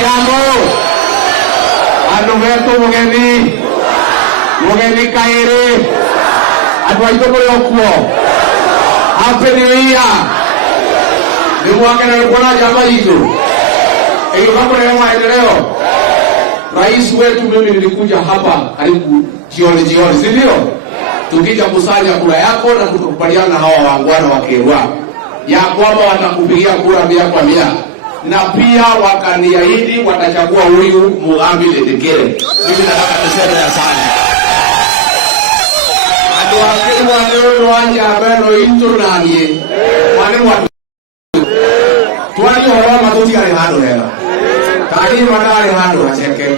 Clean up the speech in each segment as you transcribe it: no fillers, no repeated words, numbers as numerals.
Jambo. Anugeto mugeni kaire. Adwaito kulo. Happy New Year. Ni mwaka na kuna jama hizo. Hiyo mambo ya maendeleo. Rais wetu mimi nilikuja hapa karibu jioni, si ndio? Tukija kusanya kura yako na tukakubaliana na hawa wangwana wa Kerwa ya kwamba watakupigia kura 100%. Na pia wakaniahidi watachagua huyu Mugambi Ledekere. Mimi nataka kusema asante. Watu wanja abero inturanie. Watu tuani horoma tutikare hano hela. Kali madare hano acheke.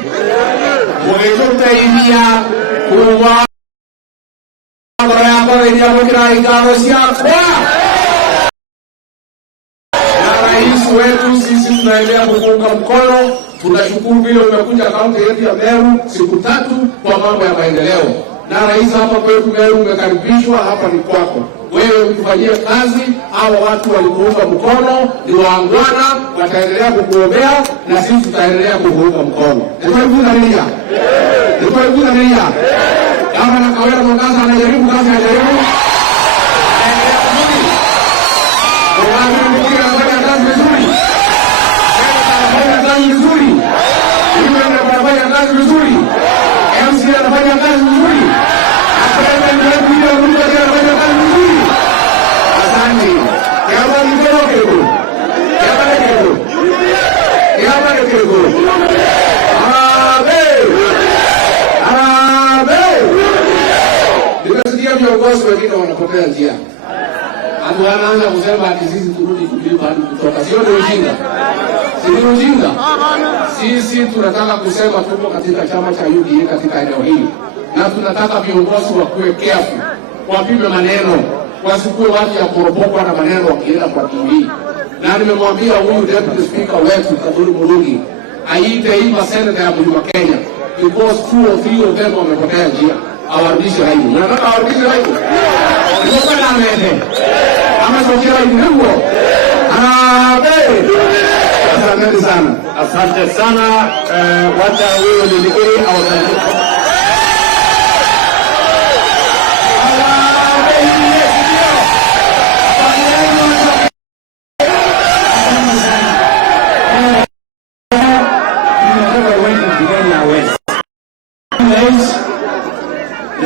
Mwetu taidia kuwa kwa ya mkira ingano siakwa. Rais wetu sisi tunaendelea kuunga mkono. Tunashukuru vile umekuja kaunti yetu ya Meru siku 3 kwa mambo ya maendeleo. Na rais hapa kwetu Meru umekaribishwa, hapa ni kwako. Wewe ukifanyia kazi, hao watu walikuunga mkono, ni waangwana, wataendelea kukuombea na sisi tutaendelea kukuunga mkono. Ndio nia. Kama na Kawera Mwangaza anajaribu kazi anajaribu. Viongozi wengine wanapotea njia. Wanaanza kusema ati sisi turudi kulipa kutoka. Sio ndio ujinga? Sisi tunataka kusema tuko katika chama cha UDA katika eneo hili. Na tunataka viongozi wakuwe careful. Wapime maneno. Wasikuwe watu ya kuropokwa na maneno wakienda kwa TV. Na nimemwambia huyu deputy speaker wetu Kaduri Murungi aite hii seneta ya Mlima Kenya because 2 or 3 of them wamepotea njia. Awarudishe rais. Unataka awarudishe rais? Ndio kana mende. Ama sokea rais ndio. Asante sana. Asante sana. Wacha huyo Ledekere awasalimu.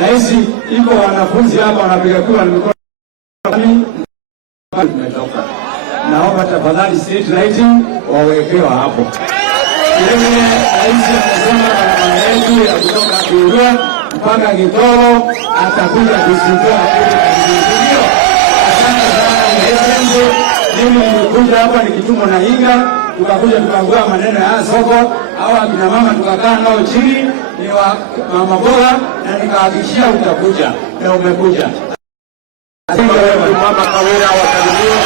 Raisi iko wanafunzi hapa wanapiga kura, nimekuwa tumetoka. Naomba tafadhali street lighting wawekewa hapo. Raisi anasema barabara yetu ya kutoka Kirua mpaka Gitoro atakuja kuzindua ndio. Asante sana. Mimi nimekuja hapa nikitumwa na Inga, tukakuja tukaangua maneno ya soko au akina mama tukakaa nao chini, ni wa mama bora na nikahakikishia utakuja na umekuja. Mama Kawera wasalimie.